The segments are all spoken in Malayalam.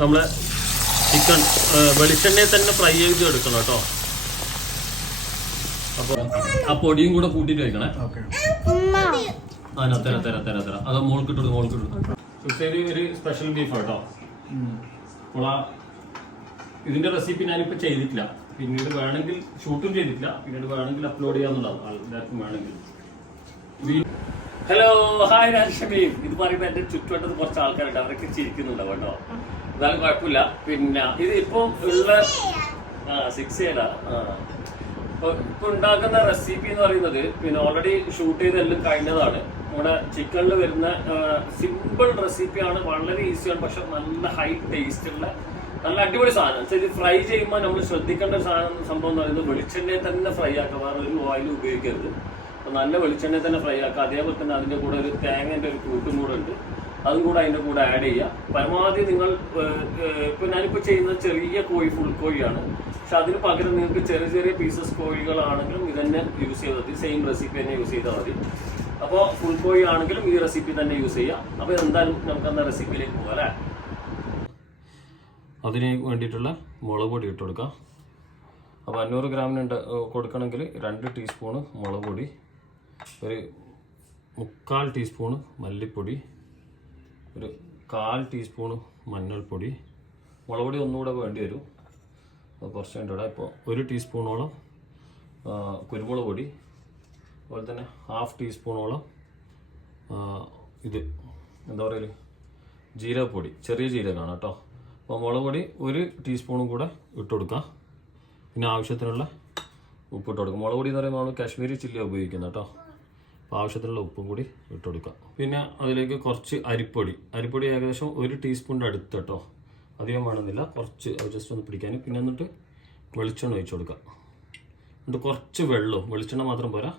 നമ്മളെ ചിക്കൻ വെളിച്ചെണ്ണയിൽ തന്നെ ഫ്രൈ ചെയ്ത് എടുക്കണം കേട്ടോ. അപ്പോൾ ആ പൊടിയും കൂടെ കൂട്ടിയിട്ട് വെക്കണേ. തരാം തരാം തരാം തരാം. അത് മോൾക്കിട്ടു. ഒരു സ്പെഷ്യൽ ബീഫ് കേട്ടോ. അപ്പോൾ ഇതിന്റെ റെസിപ്പി ഞാനിപ്പോൾ ചെയ്തിട്ടില്ല. പിന്നീട് വേണമെങ്കിൽ ഷൂട്ടും ചെയ്തിട്ടില്ല. പിന്നീട് വേണമെങ്കിൽ അപ്ലോഡ് ചെയ്യാന്നുള്ളതാണ് എല്ലാവർക്കും വേണമെങ്കിൽ. ഹലോ, ഹായ്, ഞാൻ ഷമീം. ഇത് പറയുമ്പോൾ എന്റെ ചുറ്റുവട്ടത്ത് കുറച്ച് ആൾക്കാരുണ്ട്, അവരൊക്കെ ചിരിക്കുന്നുണ്ടാവും കേട്ടോ. എന്നാലും കുഴപ്പമില്ല. പിന്നെ ഇത് ഇപ്പൊ ഉള്ള 6 ഏടാ ഇപ്പൊ ഉണ്ടാക്കുന്ന റെസിപ്പി എന്ന് പറയുന്നത് പിന്നെ ഓൾറെഡി ഷൂട്ട് ചെയ്തെല്ലാം കഴിഞ്ഞതാണ്. നമ്മുടെ ചിക്കനിൽ വരുന്ന സിമ്പിൾ റെസിപ്പിയാണ്, വളരെ ഈസിയാണ്, പക്ഷെ നല്ല ഹൈ ടേസ്റ്റ് ഉള്ള നല്ല അടിപൊളി സാധനം. ഇത് ഫ്രൈ ചെയ്യുമ്പോൾ നമ്മൾ ശ്രദ്ധിക്കേണ്ട ഒരു സംഭവം എന്ന് പറയുന്നത് വെളിച്ചെണ്ണയിൽ തന്നെ ഫ്രൈ ആക്കുക, വേറെ ഒരു ഓയിൽ ഉപയോഗിക്കരുത്. അപ്പോൾ നല്ല വെളിച്ചെണ്ണയിൽ തന്നെ ഫ്രൈ ആക്കുക. അതേപോലെ തന്നെ അതിൻ്റെ കൂടെ ഒരു തേങ്ങേൻ്റെ ഒരു കൂട്ടും കൂടെ ഉണ്ട്, അതും കൂടെ അതിൻ്റെ കൂടെ ആഡ് ചെയ്യുക. പരമാവധി നിങ്ങൾ ഇപ്പോൾ ഞാനിപ്പോൾ ചെയ്യുന്നത് ചെറിയ കോഴി, ഫുൾ കോഴിയാണ്. പക്ഷെ അതിന് പകരം നിങ്ങൾക്ക് ചെറിയ ചെറിയ പീസസ് കോഴികളാണെങ്കിലും ഇത് തന്നെ യൂസ് ചെയ്താൽ മതി, സെയിം റെസിപ്പി തന്നെ യൂസ് ചെയ്താൽ മതി. അപ്പോൾ ഫുൾ കോഴി ആണെങ്കിലും ഈ റെസിപ്പി തന്നെ യൂസ് ചെയ്യാം. അപ്പോൾ എന്തായാലും നമുക്ക് അന്ന റെസിപ്പിയിലേക്ക് പോകാം അല്ലേ. അതിന് വേണ്ടിയിട്ടുള്ള മുളക് പൊടി ഇട്ട് കൊടുക്കാം. അപ്പോൾ 500 ഗ്രാമിന് കൊടുക്കണമെങ്കിൽ 2 ടീസ്പൂണ് മുളക് പൊടി, ഒരു 3/4 ടീസ്പൂണ് മല്ലിപ്പൊടി, ഒരു 1/4 ടീസ്പൂണ് മഞ്ഞൾപ്പൊടി. മുളക് പൊടി ഒന്നുകൂടെ വേണ്ടി വരും, അത് കുറച്ച് വേണ്ടിയിടാം. ഇപ്പോൾ 1 ടീസ്പൂണോളം കുരുമുളക് പൊടി, അതുപോലെ തന്നെ 1/2 ടീസ്പൂണോളം ഇത് എന്താ പറയുക ജീരകപ്പൊടി, ചെറിയ ജീരകമാണ് കേട്ടോ. അപ്പോൾ മുളക് പൊടി 1 ടീസ്പൂണും കൂടെ ഇട്ട് കൊടുക്കാം. പിന്നെ ആവശ്യത്തിനുള്ള ഉപ്പിട്ട് കൊടുക്കും. മുളക് പൊടി എന്ന് പറയുമ്പോൾ നമ്മൾ കാശ്മീരി ചില്ലി ഉപയോഗിക്കുന്നത് കേട്ടോ. അപ്പോൾ ആവശ്യത്തിനുള്ള ഉപ്പും കൂടി ഇട്ട് കൊടുക്കാം. പിന്നെ അതിലേക്ക് കുറച്ച് അരിപ്പൊടി ഏകദേശം 1 ടീസ്പൂണിൻ്റെ അടുത്ത് കേട്ടോ, അധികം വേണമെന്നില്ല, കുറച്ച് ജസ്റ്റ് ഒന്ന് പിടിക്കാൻ. പിന്നെ എന്നിട്ട് വെളിച്ചെണ്ണ ഒഴിച്ച് കൊടുക്കാം. എന്നിട്ട് കുറച്ച് വെള്ളവും, വെളിച്ചെണ്ണ മാത്രം പോരാ,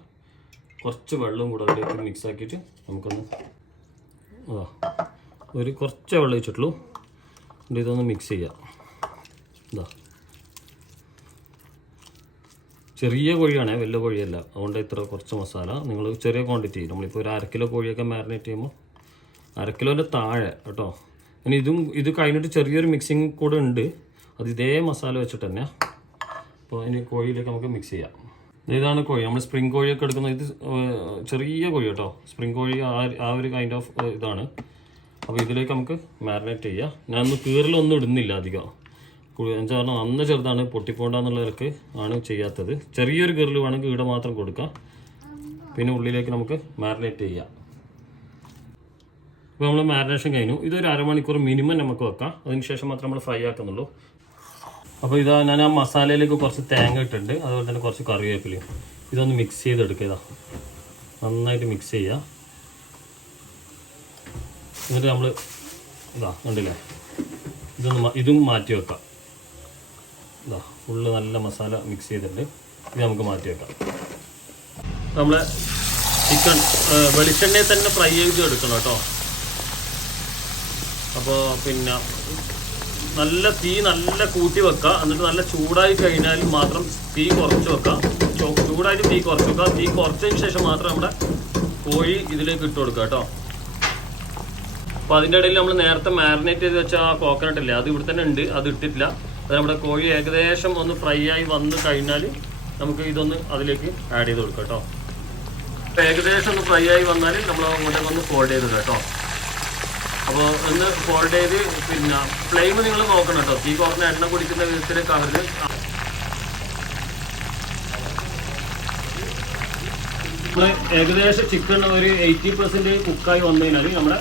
കുറച്ച് വെള്ളവും കൂടെ അതിലേക്ക് മിക്സ് ആക്കിയിട്ട് നമുക്കൊന്ന് കുറച്ച് വെള്ളം ഒഴിച്ചിട്ടുള്ളൂ. എന്നിട്ട് ഇതൊന്ന് മിക്സ് ചെയ്യാം. ചെറിയ കോഴിയാണേ, വലിയ കോഴിയല്ല, അതുകൊണ്ട് ഇത്ര കുറച്ച് മസാല. നിങ്ങൾ ചെറിയ ക്വാണ്ടിറ്റി, നമ്മളിപ്പോൾ ഒരു 1/2 കിലോ കോഴിയൊക്കെ മാരിനേറ്റ് ചെയ്യുമ്പോൾ 1/2 കിലോൻ്റെ താഴെ കേട്ടോ. ഇനി ഇത് കഴിഞ്ഞിട്ട് ചെറിയൊരു മിക്സിങ് കൂടെ ഉണ്ട്, അത് ഇതേ മസാല വെച്ചിട്ട് തന്നെ. അപ്പോൾ ഇനി കോഴിയിലേക്ക് നമുക്ക് മിക്സ് ചെയ്യാം. ഇതാണ് കോഴി, നമ്മൾ സ്പ്രിംഗ് കോഴിയൊക്കെ എടുക്കുന്നത്. ഇത് ചെറിയ കോഴി കേട്ടോ, സ്പ്രിംഗ് കോഴി ആ ഒരു കൈൻഡ് ഓഫ് ഇതാണ്. അപ്പോൾ ഇതിലേക്ക് നമുക്ക് മാരിനേറ്റ് ചെയ്യാം. ഞാനൊന്ന് കീറിലൊന്നും ഇടുന്നില്ല അധികം, എന്നുവെച്ചാൽ കാരണം അന്ന് ചെറുതാണ്, പൊട്ടിപ്പോണ്ടെന്നുള്ളവർക്ക് ആണ് ചെയ്യാത്തത്. ചെറിയൊരു കീറിൽ വേണമെങ്കിൽ ഇവിടെ മാത്രം കൊടുക്കാം. പിന്നെ ഉള്ളിലേക്ക് നമുക്ക് മാരിനേറ്റ് ചെയ്യാം. ഇപ്പോൾ നമ്മൾ മാരിനേഷൻ കഴിഞ്ഞു. ഇതൊരു 1/2 മണിക്കൂർ മിനിമം നമുക്ക് വെക്കാം, അതിന് ശേഷം മാത്രമേ നമ്മൾ ഫ്രൈ ആക്കുന്നുള്ളൂ. അപ്പോൾ ഇതാ ഞാൻ ആ മസാലയിലേക്ക് കുറച്ച് തേങ്ങ ഇട്ടിട്ടുണ്ട്, അതുപോലെ തന്നെ കുറച്ച് കറിവേപ്പിലയും. ഇതൊന്ന് മിക്സ് ചെയ്തെടുക്കുക. നന്നായിട്ട് മിക്സ് ചെയ്യുക. എന്നിട്ട് നമ്മൾ കണ്ടില്ലേ, ഇതും മാറ്റി വെക്കാം. ഫുള്ള് നല്ല മസാല മിക്സ് ചെയ്തിട്ടുണ്ട്, ഇത് നമുക്ക് മാറ്റി വെക്കാം. നമ്മളെ ചിക്കൻ വെളിച്ചെണ്ണയിൽ തന്നെ ഫ്രൈ ചെയ്ത് എടുക്കണം കേട്ടോ. അപ്പോൾ പിന്നെ തീ നല്ല കൂട്ടി വെക്കുക. എന്നിട്ട് നല്ല ചൂടായി കഴിഞ്ഞാൽ മാത്രം തീ കുറച്ച് വെക്കാം. ചൂടായിട്ട് തീ കുറച്ച് വെക്കുക. തീ കുറച്ചതിന് ശേഷം മാത്രം നമ്മുടെ കോഴി ഇതിലേക്ക് ഇട്ട് കൊടുക്കുക കേട്ടോ. അപ്പോൾ അതിൻ്റെ ഇടയിൽ നമ്മൾ നേരത്തെ മാരിനേറ്റ് ചെയ്ത് വെച്ച ആ കോക്കനട്ട് ഇല്ലേ, അത് ഇവിടെ തന്നെ ഉണ്ട്, അത് ഇട്ടിട്ടില്ല. അത് നമ്മുടെ കോഴി ഏകദേശം ഒന്ന് ഫ്രൈ ആയി വന്ന് കഴിഞ്ഞാൽ നമുക്ക് ഇതൊന്ന് അതിലേക്ക് ആഡ് ചെയ്ത് കൊടുക്കാം കേട്ടോ. ഏകദേശം ഒന്ന് ഫ്രൈ ആയി വന്നാൽ നമ്മൾ അങ്ങോട്ടേക്ക് ഒന്ന് ഫോൾഡ് ചെയ്ത് കേട്ടോ. അപ്പോൾ ഒന്ന് ഫോൾഡ് ചെയ്ത് പിന്നെ ഫ്ലെയിം നിങ്ങൾ നോക്കണം കേട്ടോ, തീ കുറഞ്ഞ എണ്ണ കുടിക്കുന്ന വിധത്തിലേക്ക് അവര്. നമ്മൾ ഏകദേശം ചിക്കൻ ഒരു 80% കുക്കായി വന്നു കഴിഞ്ഞാൽ നമ്മുടെ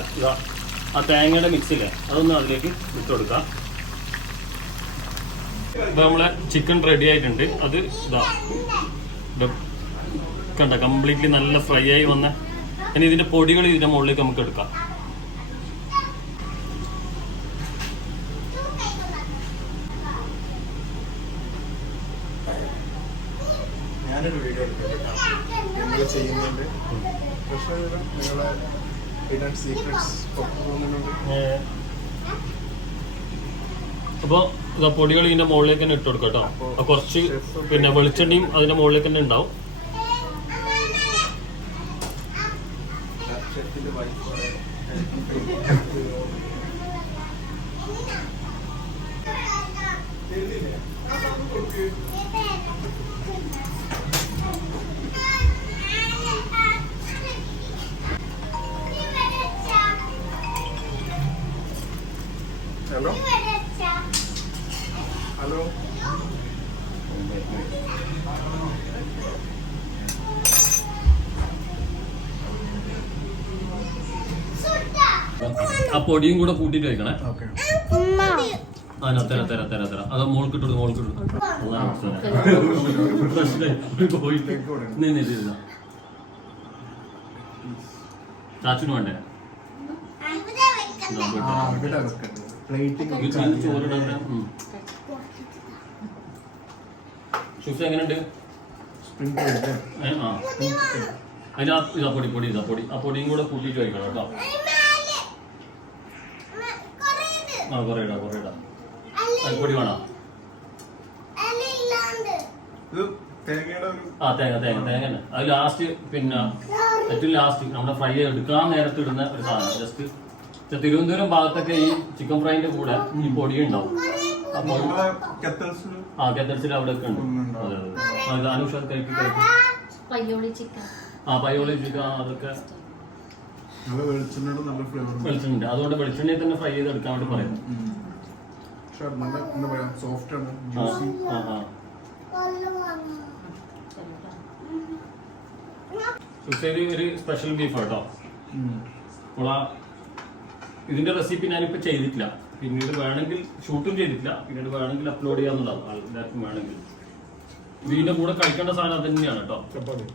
ആ തേങ്ങയുടെ മിക്സില്ലേ അതൊന്ന് അതിലേക്ക് ഇട്ട് കൊടുക്കാം. ഇപ്പോൾ നമ്മളെ ചിക്കൻ റെഡി ആയിട്ടുണ്ട്. അത് കണ്ട കംപ്ലീറ്റ്ലി നല്ല ഫ്രൈ ആയി വന്ന. ഇനി ഇതിൻ്റെ പൊടികൾ ഇതിൻ്റെ മുകളിലേക്ക് നമുക്ക് എടുക്കാം. ഞാനൊരു വീഡിയോ നിങ്ങൾ ചെയ്യുന്നുണ്ട്, പക്ഷേ നിങ്ങളെ ഹിഡൻ സീക്രട്സ് പോകുന്നുണ്ട്. അപ്പോൾ പൊടികൾ ഇതിൻ്റെ മുകളിലേക്ക് തന്നെ ഇട്ട് കൊടുക്കാം കേട്ടോ. കുറച്ച് പിന്നെ വെളിച്ചെണ്ണയും അതിൻ്റെ മുകളിലേക്ക് തന്നെ ഉണ്ടാവും. ഹലോ ഹലോ ആ പൊടിയും കൂടെ കൂട്ടിട്ട് വെക്കണേ. ഓക്കെ തരാം അത് മോൾക്കിട്ടു പോയിട്ട് ചാച്ചിന് വേണ്ടേ ചോറിടാൻ. ഷൂസ് എങ്ങനെയുണ്ട്? അതിന് ഇതാ പൊടി ആ പൊടിയും കൂടെ കൂട്ടിട്ട് വെക്കണം കേട്ടോ. ആ കൊറേടാ പൊടി വേണോ? ആ തേങ്ങ അത് ലാസ്റ്റ്, പിന്നെ ഏറ്റവും ലാസ്റ്റ് നമ്മുടെ ഫ്രൈ എടുക്കാൻ നേരത്ത് ഇടുന്ന ഒരു സാധനം. ജസ്റ്റ് തിരുവനന്തപുരം ഭാഗത്തൊക്കെ ഈ ചിക്കൻ ഫ്രൈന്റെ കൂടെ ഈ പൊടി ഉണ്ടാവും. കെത്തൽസിൽ അവിടെ ഒക്കെ ഉണ്ട്. അതെ അനുഷ പയ്യോളി ചിക്കൻ അതൊക്കെ വെളിച്ചെണ്ണ. അതുകൊണ്ട് വെളിച്ചെണ്ണയിൽ തന്നെ ഫ്രൈ ചെയ്ത് എടുക്കാൻ വേണ്ടി പറയുന്നു. ഒരു സ്പെഷ്യൽ ബീഫ് കേട്ടോ. ഇതിന്റെ റെസിപ്പി ഞാനിപ്പോ ചെയ്തിട്ടില്ല. പിന്നീട് വേണമെങ്കിൽ ഷൂട്ടും ചെയ്തിട്ടില്ല. പിന്നീട് വേണമെങ്കിൽ അപ്ലോഡ് ചെയ്യാന്നുള്ളതാണ്. എല്ലാവർക്കും വേണമെങ്കിൽ ഇതിന്റെ കൂടെ കഴിക്കേണ്ട സാധനം അത് തന്നെയാണ് കേട്ടോ. ചപ്പാത്തി.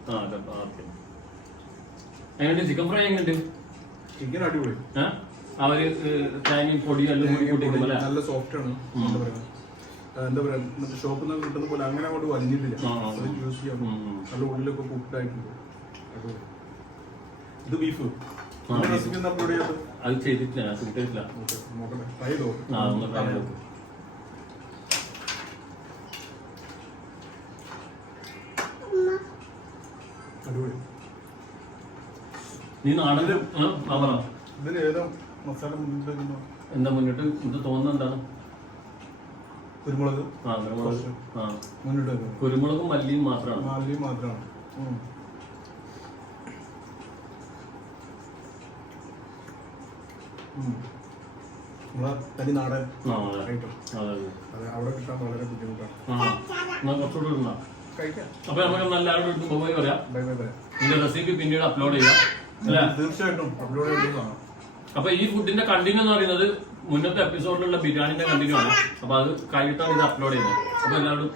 എങ്ങനെയുണ്ട് ചിക്കൻ ഫ്രൈ? എങ്ങനെയുണ്ട് ചിക്കൻ? അടിപൊളി. അവര് തേങ്ങയും പൊടി എല്ലാം കൂട്ടിക്കുമ്പോൾ നല്ല സോഫ്റ്റ് ആണ്. എന്താ പറയാ, ഷോപ്പിൽ നിന്ന് കിട്ടുന്ന പോലെ അങ്ങനെ അങ്ങോട്ട് വലിഞ്ഞിട്ടില്ല. യൂസ് ചെയ്യാം. നല്ല ഉള്ളിലൊക്കെ കുക്ക്ഡ് ആയിട്ടുണ്ട്. ഇത് ബീഫ് അത് ചെയ്തിട്ടില്ല. നീ നാടൻ എന്താ മുന്നിട്ട് ഇത് തോന്നുന്നത് എന്താണ്? കുരുമുളകും മല്ലിയും മാത്രമാണ്. തനി നാടൻ ഐറ്റം. അവിടെ കിട്ടാൻ വളരെ ബുദ്ധിമുട്ടാണ്. അപ്പൊ നമുക്ക് നല്ല പോയി പറയാം. ഇതിന്റെ റെസിപ്പി പിന്നീട് അപ്ലോഡ് ചെയ്യാം. തീർച്ചയായിട്ടും അപ്ലോഡ് ചെയ്യുന്നതാണ്. അപ്പൊ ഈ ഫുഡിന്റെ കണ്ടിന്യൂ എന്ന് പറയുന്നത് മുന്നത്തെ എപ്പിസോഡിലുള്ള ബിരിയാണിന്റെ കണ്ടിന്യൂ ആണ്. അപ്പൊ അത് കഴിഞ്ഞിട്ടാണ് ഇത് അപ്ലോഡ് ചെയ്യുന്നത്. അപ്പൊ എല്ലാവരും